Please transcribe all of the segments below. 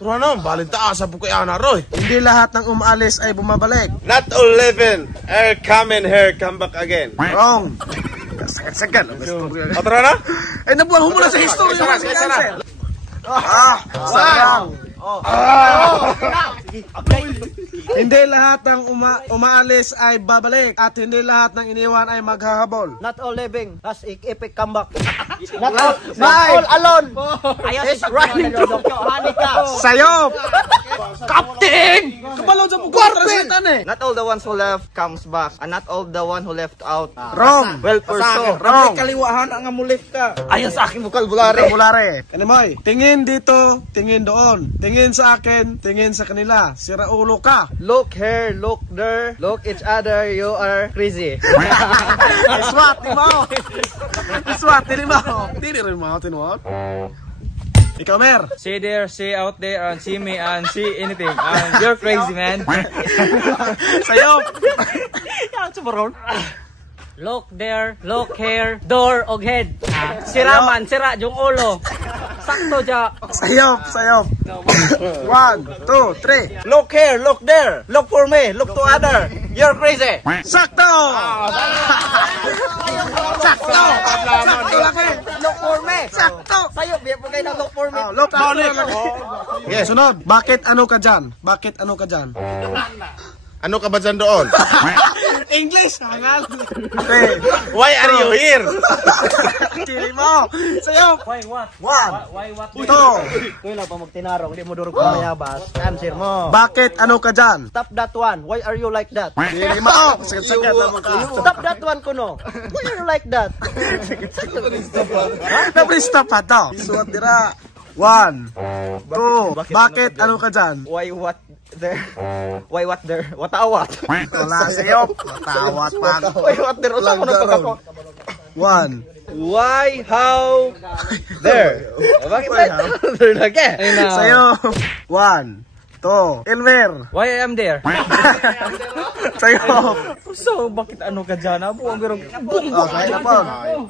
Turanong, balinta asa po kay Ana Roy. Hindi lahat ng umaalis ay bumabalik. Not all living, air come and hair come back again. Wrong. Sagat-sagat. O, tara na? Ay, nabuang mo na sa history. Sana. Sarang. Hindi lahat ng umaalis ay babalik at hindi lahat ng iniwan ay maghahabol. Not all living has epic comeback. Not all alone is running through. Sayop! Captain! Kabalo dyan po transitan eh. Not all the ones who left comes back, and not all the one who left out. Wrong! Well, purso. Wrong! Kaliwahan ang amulif ka. Ayan sa aking Vocabulary. Bulare. Kanimoy, tingin dito, tingin doon. Tingin sa akin, tingin sa kanila. Sira ulo ka. Look here, look there, look each other, you are crazy. Iswat, di mo. Iswat, di mo. Di rin mo, tinuot. Ikaw, Mer. See there, see out there, and see me, and see anything. And you're crazy, man. Sayop. Look there, look here, door og head. Sira man, sira yung ulo. Sakto dya. Sayop, sayop. 1, 2, 3. Look here, look there, look for me, look to other, you're crazy. Sakto! Sakto! Sakto lagi. Look for me. Sakto! Sa'yo, biya po kayo ng look for me. Look, balik. Yes. Sunod, bakit ano ka dyan? Bakit ano ka dyan? Ano ka ba dyan doon? English! Hangal! Why are you here? Chili mo! Sayo! Why what? 1, Why what? 2. Kuya lang pa magtinarong, hindi mo durog pa mayabas. Answer mo. Bakit ano ka dyan? Stop that one. Why are you like that? Chili mo! Sagat-sagat naman ka. Stop that one kuno. Why are you like that? Napre-stop pa to. Isuot dira. 1, 2. Bakit ano ka dyan? Why what there? Why what there? Watawat. Wala sayo. Matawat pa. Why what there? Usa mo na pagkako. 1. Why how there? Bakit there lagi? Sayo. 1, 2. Elmer. Why I am there? Sayo. So, bakit ano ka dyan? Abo, ang birong... Okay na po.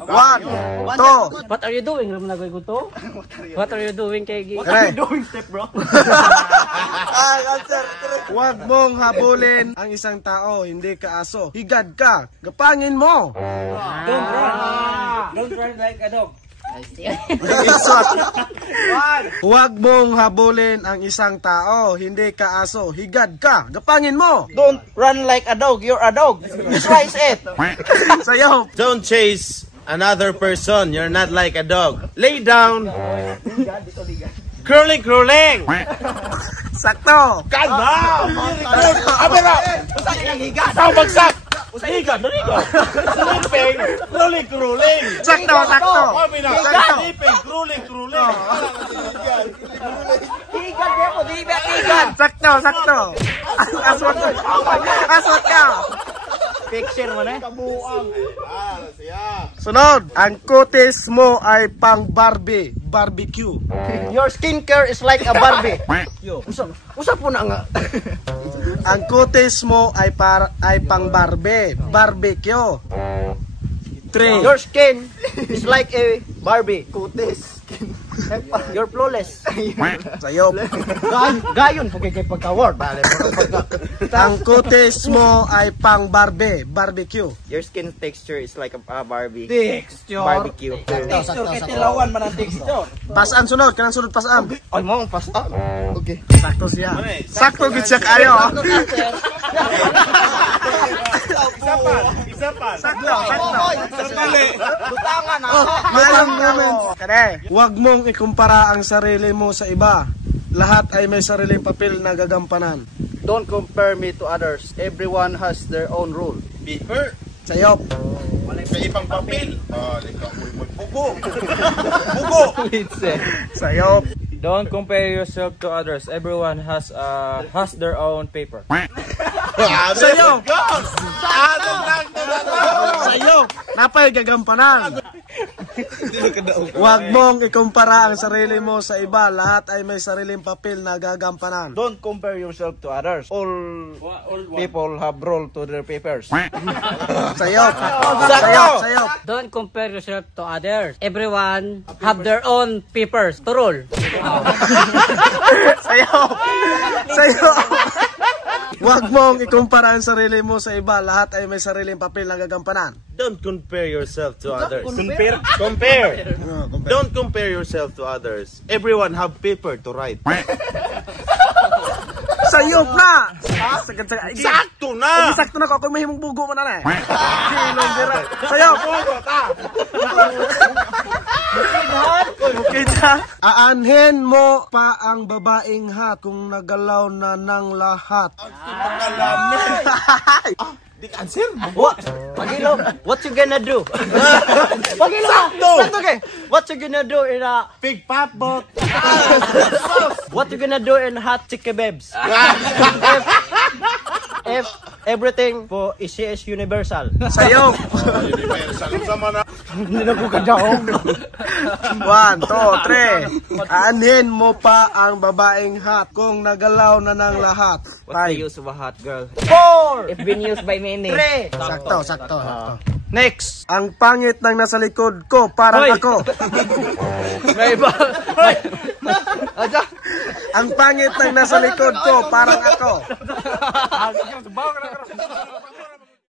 1, 2. What are you doing? Ram nagoy ko to. What are you doing kay Gi? What are you doing, step bro? Huwag mong habulin ang isang tao, hindi ka aso. Higad ka, gapangin mo. Don't run. Don't run like a dog. Huwag mong habulin ang isang tao, hindi ka aso. Higad ka, gapangin mo. Don't run like a dog, you're a dog. Twice it. Sayo. Don't chase another person, you're not like a dog. Lay down. Crawling, crawling. Sakto. Kalma! Abera! Saan bagsak? Liga, naliga. Sleeping, crawling, crawling. Sakto, sakto. Sakto. Sleeping, crawling, crawling. Higan niya po, di ba higan? Sakto, sakto. Aswat ka. Aswat ka. Picture mo na. Sunod, ang kutis mo ay pang Barbie, barbecue. Your skincare is like a Barbie. Usa po na nga. Ang kutis mo ay pang Barbie, barbecue. 3. Your skin is like a Barbie. Kutis. You're flawless. Sayop. Gayon po kay pagka-word. Ang kutis mo ay pang Barbie, barbecue. Your skin texture is like a Barbie. Texture. Barbecue. Texture kay tilawan man ang texture. Pasan sunod, kanang sunod pasan. Ay mo, pasta. Okay. Sakto siya. Sakto gid siya kayo. Isa pa. Sakto, sakto. Butangan ha. Malang naman. Kade, huwag mong ikumpara ang sarili mo sa iba. Lahat ay may sariling papel na gagampanan. Don't compare me to others. Everyone has their own rule. Paper. Sayop. Sa ibang papel. Ikaw mo bugo. Bugo. Sayop. Don't compare yourself to others. Everyone has their own paper. Sayop. Sayop. Napay gagampanan. Huwag mong ikumpara ang sarili mo sa iba. Lahat ay may sariling papel na gagampanan. Don't compare yourself to others. All people have role to their papers. Sayop. Sayop. Don't compare yourself to others. Everyone have their own papers to roll. Sayop. Huwag mong ikumpara ang sarili mo sa iba. Lahat ay may sariling papel na gagampanan. Don't compare yourself to others. Compare? Compare. Don't compare yourself to others. Everyone have paper to write. Sayop na! Sakto na! Sakto na ko. Kung mahimong bugo mo na eh. Sayop! Aanhin mo pa ang babaeng hat kung nagalaw na ng lahat. Pagilo, what you gonna do? Pagilo, sakto kay. What you gonna do in a Big fat boat. what you gonna do in hot chicken babes? if everything po is universal. Sayop! 1, 2, 3. Aanhin mo pa ang babaeng hat kung nagalaw na ng lahat. What's the use of a hot girl? 4, If been used by many. 3. Sakto. Next. Ang pangit ng nasa likod ko, parang Hoy! ako. May ba? Ang pangit ng nasa likod ko, parang ako.